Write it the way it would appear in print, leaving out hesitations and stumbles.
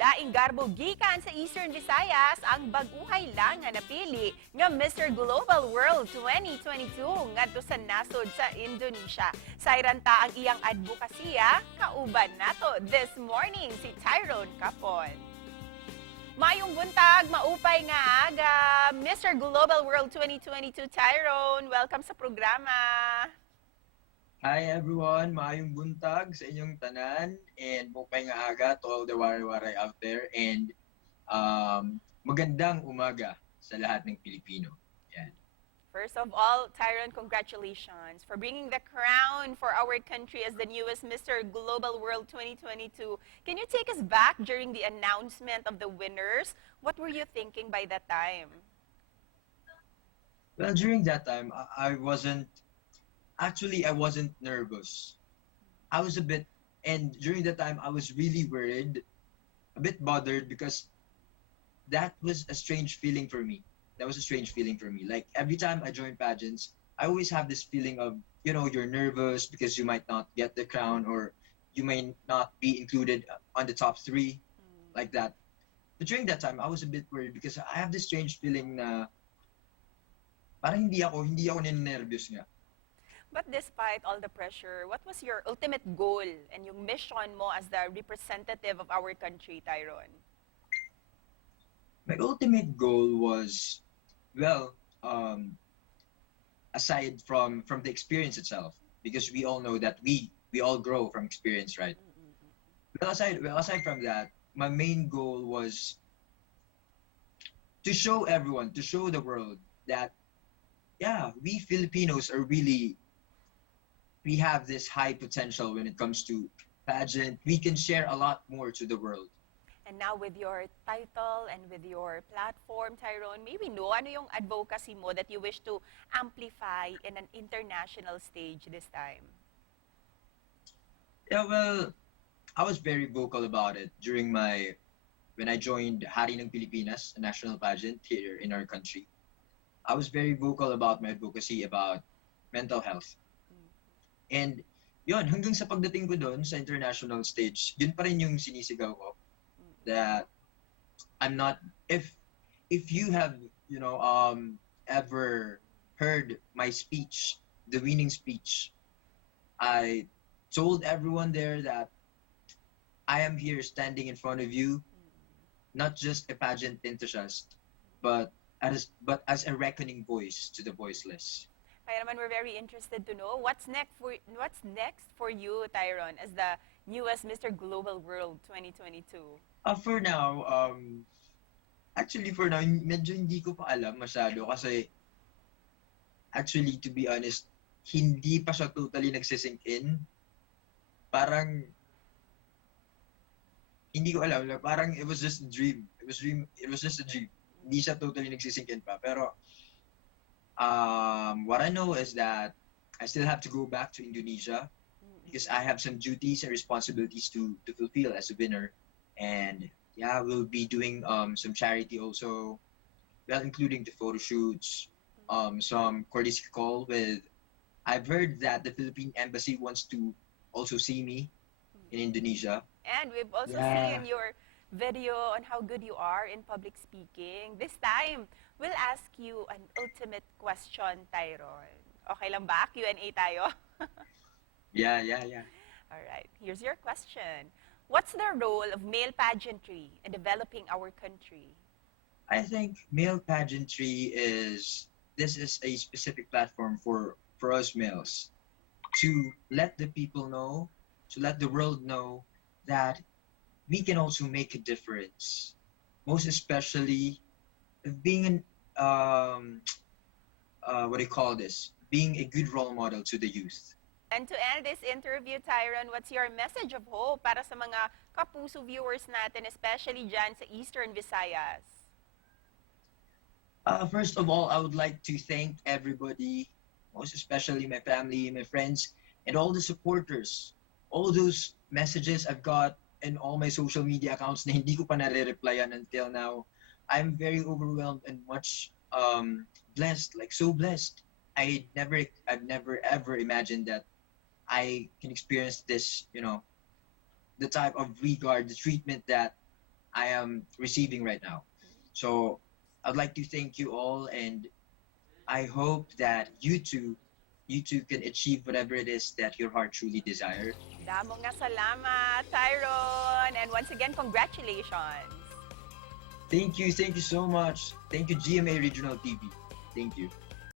Laing garbo gikan sa Eastern Visayas ang baguhay lang nga napili nga Mr. Global World 2022 ngadto sa nasud sa Indonesia. Sayranta ang iyang advokasya, kauban nato this morning si Tyrone Capon. Mayong buntag, maupay nga aga, Mr. Global World 2022 Tyrone, welcome sa programa. Hi everyone, maayong buntag sa inyong tanan and mupay nga aga to all the waray-waray out there and magandang umaga sa lahat ng Pilipino. Yan. First of all, Tyrone, congratulations for bringing the crown for our country as the newest Mr. Global World 2022. Can you take us back during the announcement of the winners? What were you thinking by that time? Well, during that time, I wasn't nervous. I was a bit, and during that time, I was really worried, a bit bothered because that was a strange feeling for me. Like every time I join pageants, I always have this feeling of, you're nervous because you might not get the crown or you may not be included on the top three, like that. But during that time, I was a bit worried because I have this strange feeling na parang hindi ako ninenervyos nga. But despite all the pressure, what was your ultimate goal and yung mission mo as the representative of our country, Tyrone? My ultimate goal was, aside from the experience itself, because we all know that we all grow from experience, right? Aside from that, my main goal was to show everyone, to show the world that, yeah, we Filipinos are really, we have this high potential when it comes to pageant. We can share a lot more to the world. And now with your title and with your platform, Tyrone, maybe ano yung advocacy mo that you wish to amplify in an international stage this time? Yeah, well, I was very vocal about it when I joined Hari ng Pilipinas, a national pageant here in our country. I was very vocal about my advocacy about mental health. And yun, hanggang sa pagdating ko doon sa international stage, yun pa rin yung sinisigaw ko. That I'm not, if you have, ever heard my speech, the winning speech, I told everyone there that I am here standing in front of you, not just a pageant enthusiast, but as a reckoning voice to the voiceless. Kaya naman we're very interested to know what's next for you, Tyrone, as the newest Mr. Global World 2022. For now, medyo hindi ko pa alam masyado kasi actually, to be honest, hindi pa siya totally nagsisink in. Parang hindi ko alam, parang it was just a dream. It was just a dream. Hindi siya totally nagsisink in pa. Pero what I know is that I still have to go back to Indonesia because I have some duties and responsibilities to fulfill as a winner. And yeah, we'll be doing some charity also, well, including the photo shoots, some courtesy call with, I've heard that the Philippine Embassy wants to also see me in Indonesia. And we've also seen your video on how good you are in public speaking. This time, we'll ask you an ultimate question, Tyrone. Okay lang ba? Q&A tayo? Yeah. All right. Here's your question. What's the role of male pageantry in developing our country? I think male pageantry is a specific platform for us males to let the people know, to let the world know that we can also make a difference. Most especially being being a good role model to the youth. And to end this interview, Tyrone, what's your message of hope para sa mga kapuso viewers natin, especially dyan sa Eastern Visayas? First of all, I would like to thank everybody, most especially my family, my friends, and all the supporters. All those messages I've got in all my social media accounts na hindi ko pa nare-replyan until now. I'm very overwhelmed and much blessed, like so blessed. I've never ever imagined that I can experience this, the type of regard, the treatment that I am receiving right now. So I'd like to thank you all, and I hope that you two can achieve whatever it is that your heart truly desire. Damo nga salamat, Tyrone. And once again, congratulations. Thank you so much. Thank you, GMA Regional TV. Thank you.